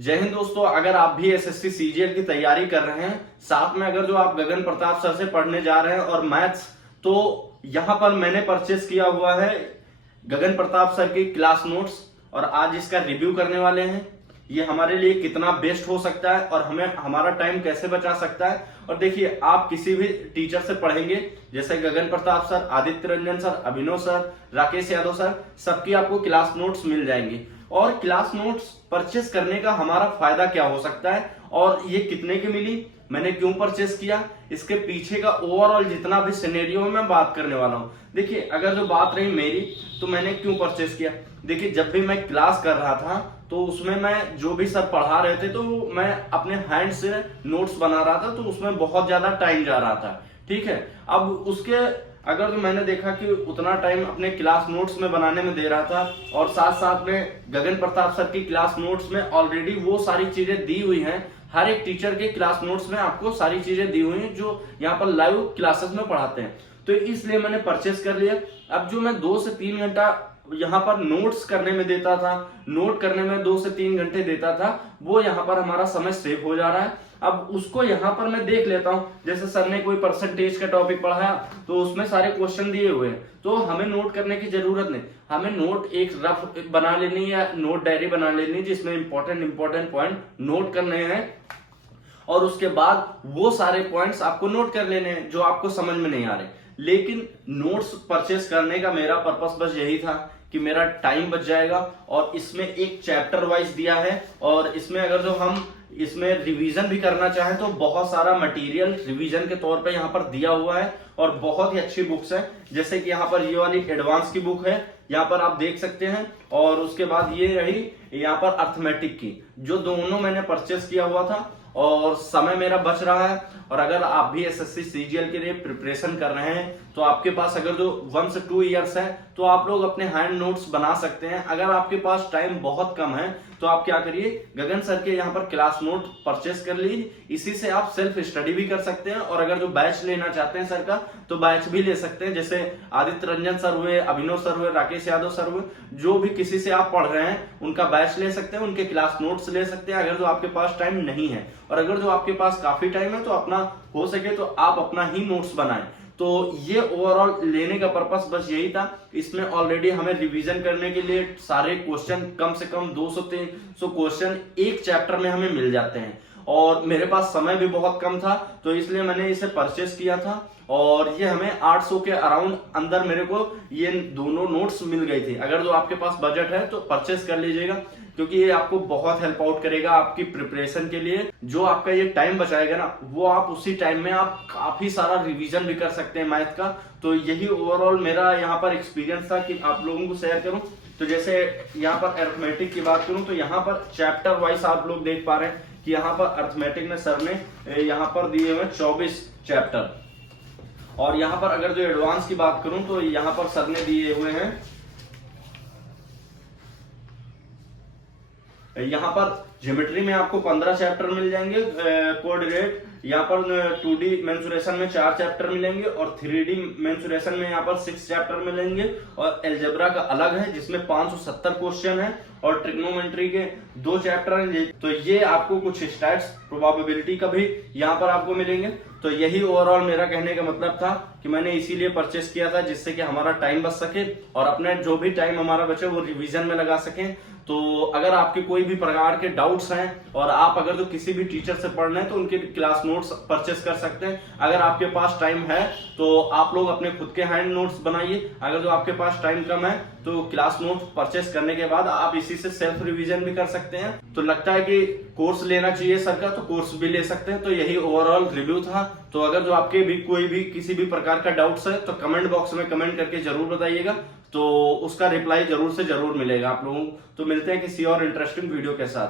जय हिंद दोस्तों। अगर आप भी एसएससी सीजीएल की तैयारी कर रहे हैं, साथ में अगर जो आप गगन प्रताप सर से पढ़ने जा रहे हैं और मैथ्स, तो यहाँ पर मैंने परचेस किया हुआ है गगन प्रताप सर की क्लास नोट्स और आज इसका रिव्यू करने वाले हैं। ये हमारे लिए कितना बेस्ट हो सकता है और हमें हमारा टाइम कैसे बचा सकता है। और देखिए, आप किसी भी टीचर से पढ़ेंगे, जैसे गगन प्रताप सर, आदित्य रंजन सर, अभिनव सर, राकेश यादव सर, सबकी आपको क्लास नोट्स मिल जाएंगी। और क्लास नोट्स परचेस करने का हमारा फायदा क्या हो सकता है और ये कितने की मिली, मैंने क्यों परचेस किया, इसके पीछे का ओवरऑल जितना भी सिनेरियो है मैं बात करने वाला हूं। देखिए, अगर जो बात रही मेरी, तो मैंने क्यों परचेस किया। देखिए, जब भी मैं क्लास कर रहा था तो उसमें मैं जो भी सर पढ़ा रहे थे तो मैं अपने हैंड से नोट्स बना रहा था, तो उसमें बहुत ज्यादा टाइम जा रहा था। ठीक है, अब उसके अगर तो मैंने देखा कि उतना टाइम अपने क्लास नोट्स में बनाने में दे रहा था और साथ साथ में गगन प्रताप सर की क्लास नोट्स में ऑलरेडी वो सारी चीजें दी हुई हैं। हर एक टीचर के क्लास नोट्स में आपको सारी चीजें दी हुई हैं जो यहाँ पर लाइव क्लासेस में पढ़ाते हैं, तो इसलिए मैंने परचेस कर लिया। अब जो मैं 2 से 3 घंटा यहाँ पर नोट्स करने में देता था, नोट करने में 2 से 3 घंटे देता था, वो यहाँ पर हमारा समय सेव हो जा रहा है। अब उसको यहाँ पर मैं देख लेता हूँ, जैसे सर ने कोई परसेंटेज का टॉपिक पढ़ाया तो उसमें सारे क्वेश्चन दिए हुए हैं, तो हमें नोट करने की जरूरत नहीं। हमें नोट एक रफ बना लेनी या नोट डायरी बना लेनी जिसमें इंपॉर्टेंट पॉइंट नोट करने हैं और उसके बाद वो सारे पॉइंट्स आपको नोट कर लेने हैं जो आपको समझ में नहीं आ रहे। लेकिन नोट्स परचेस करने का मेरा पर्पस बस यही था कि मेरा टाइम बच जाएगा और इसमें एक चैप्टर वाइज दिया है और इसमें अगर जो हम इसमें रिवीजन भी करना चाहें तो बहुत सारा मटेरियल रिवीजन के तौर पे यहाँ पर दिया हुआ है और बहुत ही अच्छी बुक्स है। जैसे कि यहाँ पर ये वाली एडवांस की बुक है, यहाँ पर आप देख सकते हैं, और उसके बाद ये रही यहाँ पर अर्थमेटिक की, जो दोनों मैंने परचेस किया हुआ था और समय मेरा बच रहा है। और अगर आप भी एसएससी सीजीएल के लिए प्रिपरेशन कर रहे हैं तो आपके पास अगर जो 1 से 2 इयर्स है तो आप लोग अपने हैंड नोट्स बना सकते हैं। अगर आपके पास टाइम बहुत कम है तो आप क्या करिए, गगन सर के यहाँ पर क्लास नोट परचेस कर लीजिए, इसी से आप सेल्फ स्टडी भी कर सकते हैं। और अगर जो बैच लेना चाहते हैं सर का तो बैच भी ले सकते हैं, जैसे आदित्य रंजन सर हुए, अभिनव सर हुए, राकेश यादव सर हुए, जो भी किसी से आप पढ़ रहे हैं उनका बैच ले सकते हैं, उनके क्लास नोट्स ले सकते हैं अगर जो आपके पास टाइम नहीं है। और अगर जो आपके पास काफी टाइम है तो अपना हो सके तो आप अपना ही नोट्स बनाएं। तो ये ओवरऑल लेने का पर्पस बस यही था। इसमें ऑलरेडी हमें रिवीजन करने के लिए सारे क्वेश्चन, कम से कम 200-300 क्वेश्चन एक चैप्टर में हमें मिल जाते हैं और मेरे पास समय भी बहुत कम था, तो इसलिए मैंने इसे परचेस किया था और ये हमें 800 के अराउंड अंदर मेरे को ये दोनों नोट्स मिल गई थी। अगर जो आपके पास बजट है तो परचेस कर लीजिएगा, क्योंकि ये आपको बहुत हेल्प आउट करेगा आपकी प्रिपरेशन के लिए। जो आपका ये टाइम बचाएगा ना, वो आप उसी टाइम में आप काफी सारा रिवीजन भी कर सकते हैं मैथ का। तो यही ओवरऑल मेरा यहाँ पर एक्सपीरियंस था कि आप लोगों को शेयर करूं। तो जैसे यहाँ पर अरिथमेटिक की बात करूं तो यहाँ पर चैप्टर वाइज आप लोग देख पा रहे हैं कि यहाँ पर अरिथमेटिक में सर ने यहाँ पर दिए हुए 24 चैप्टर, और यहाँ पर अगर जो एडवांस की बात करूं तो यहाँ पर सर ने दिए हुए हैं, यहाँ पर ज्योमेट्री में आपको 15 चैप्टर मिल जाएंगे, कोऑर्डिनेट यहाँ पर 2D मेंसुरेशन में 4 चैप्टर मिलेंगे और 3D मेंसुरेशन में यहाँ पर 6 चैप्टर मिलेंगे। और एल्जेब्रा का अलग है जिसमें 570 क्वेश्चन है और ट्रिग्नोमेट्री के 2 चैप्टर हैं। तो ये आपको कुछ स्टैट्स, प्रोबेबिलिटी का भी यहाँ पर आपको मिलेंगे। तो यही ओवरऑल मेरा कहने का मतलब था कि मैंने इसीलिए परचेस किया था, जिससे कि हमारा टाइम बच सके और अपने जो भी टाइम हमारा बचे वो रिवीजन में लगा सकें। तो अगर आपके कोई भी प्रकार के डाउट्स हैं और आप अगर जो किसी भी टीचर से पढ़ रहे हैं तो उनके क्लास नोट्स परचेस कर सकते हैं। अगर आपके पास टाइम है तो आप लोग अपने खुद के हैंड नोट्स बनाइए। अगर जो आपके पास टाइम कम है तो क्लास नोट परचेस करने के बाद आप इसी से सेल्फ रिवीजन भी कर सकते हैं। तो लगता है कि कोर्स लेना चाहिए सर का, तो कोर्स भी ले सकते हैं। तो यही ओवरऑल रिव्यू था। तो अगर जो आपके भी कोई भी किसी भी प्रकार का डाउट्स है तो कमेंट बॉक्स में कमेंट करके जरूर बताइएगा, तो उसका रिप्लाई जरूर से जरूर मिलेगा आप लोगों को। तो मिलते हैं किसी और इंटरेस्टिंग वीडियो के साथ।